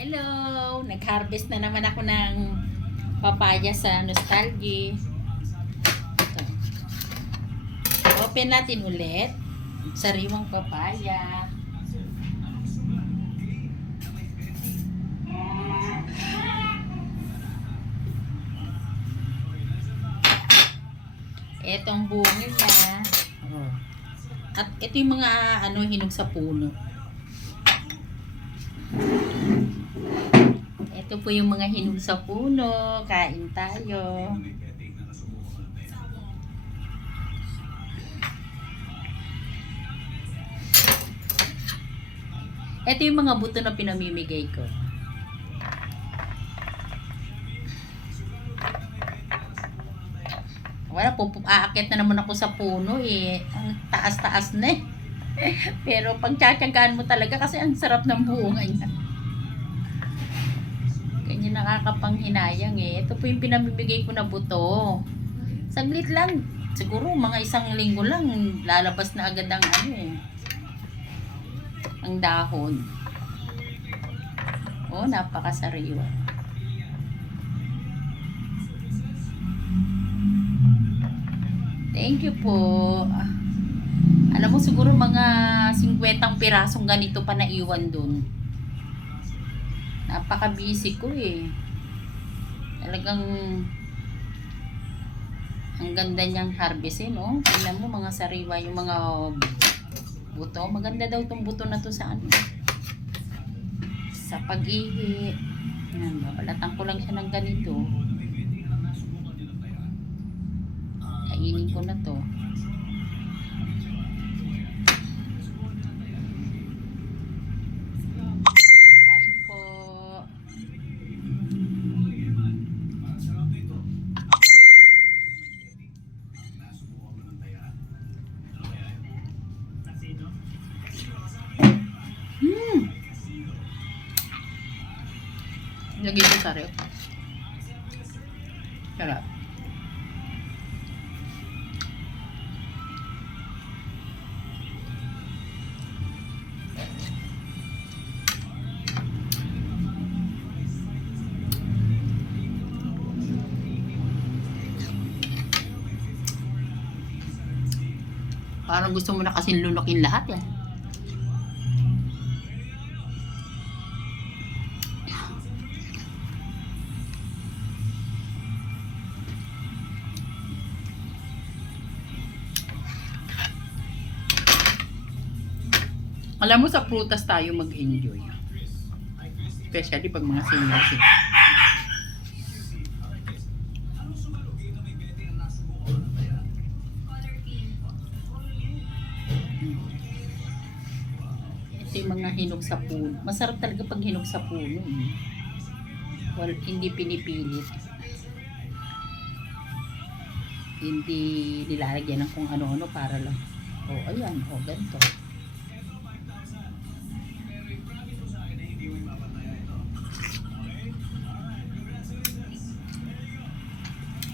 Hello! Nag-harvest na naman ako ng papaya sa Nostalgia. Ito. Open natin ulit. Sariwang papaya. Etong bunga niya. At ito yung mga hinog sa puno. Ito po yung mga hinog sa puno. Kain tayo. Ito yung mga buto na pinamimigay ko. Wala po, aakyat na naman ako sa puno eh. Ang taas-taas na eh. Pero pag tsatsagaan mo talaga kasi ang sarap ng bunga niya. Kanya nakakapanghinayang eh. Ito po yung pinamibigay ko na buto. Saglit lang. Siguro mga 1 linggo lang lalabas na agad ang ang dahon. Oh, napakasariwa. Thank you po. Alam mo siguro mga 50 pirasong ganito pa naiwan dun. Napaka-busy ko eh. Talagang ang ganda niyang harvest eh, no? Tingnan mo mga sariwa yung mga buto. Maganda daw tong buto na to sa sa pag-ihi. Yan, babalatan ko lang siya ng ganito. Kainin ko na to. Kain po. Lagi ko sa ref. Sarap. Parang gusto mo na kasing lunukin lahat yan. Alam mo, sa prutas tayo mag-enjoy. Especially pag mga senior citizen. Ito yung mga hinog sa puno. Masarap talaga pag hinog sa puno. Well, hindi pinipilit. Hindi nilalagyan ng kung ano-ano para lang. O, ayan. O, ganito.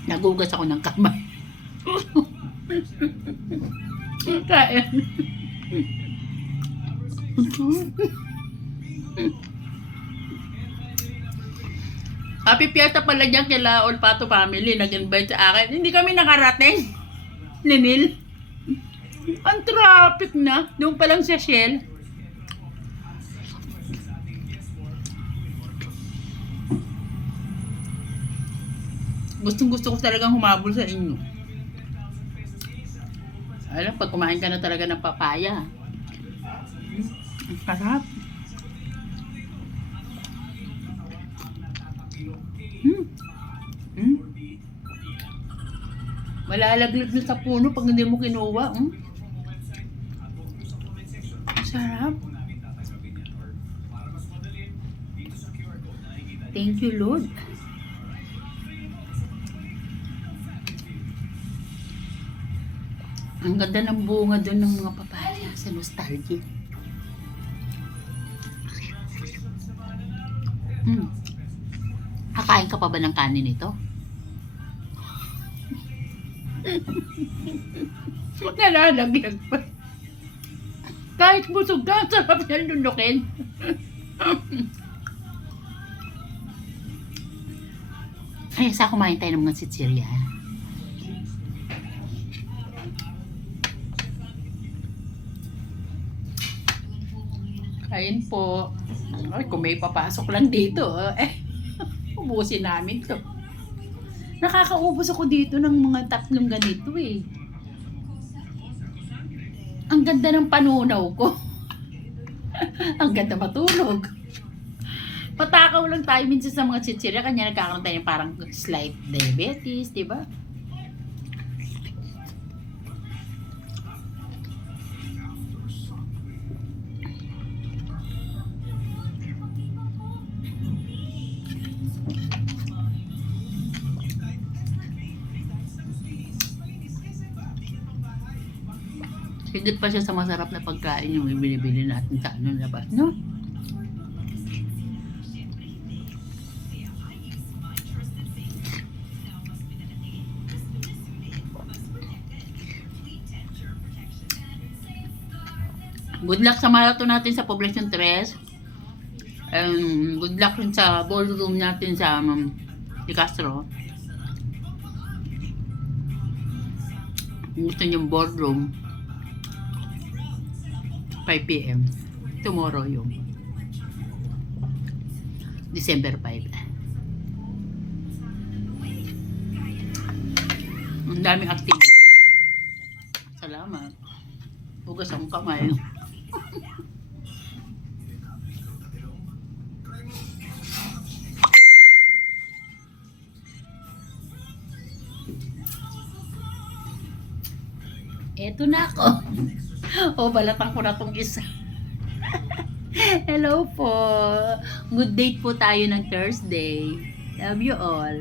Nagugas ako ng kamay. Kaya. Happy Fiesta pala dyan kila Olpato family. Nag-invite sa akin. Hindi kami nakarating. Ninil. Ang traffic na. Doon pa lang sa Shell. Gustong-gusto ko talagang humabol sa inyo. Alam, pag kumain ka na talaga ng papaya. Ang sarap. Malalaglag na sa puno pag hindi mo kinuha. Ang sarap. Thank you, Lord. Ang ganda ng bunga doon ng mga papaya sa Nostalgia. Kakain ka pa ba ng kanin nito? Nalalagyan pa. Kahit busog ka, sarap yan lunukin. Ay, sa kumain tayo ng mga sitsirya. Kain po. Ay, kung may papasok lang dito, ubusin namin to. Nakakaubos ako dito ng mga 3 ganito eh. Ang ganda ng panunaw ko. Ang ganda matulog. Patakaw lang tayo minsan sa mga chichirya, kanya nagkakaroon tayo ng parang slight diabetes, di ba? Higit pa siya sa masarap na pagkain yung binibili natin sa ano labas, no? Good luck sa marathon natin sa Poblacion 3. Good luck rin sa ballroom natin sa Di Castro. Gusto niyong ballroom 5 p.m. Tomorrow yung December 5. Ang daming activities. Salamat. Hugas ang kamay. Eto na ako. O, balatan ko na tong isa. Hello po. Good date po tayo ng Thursday. Love you all.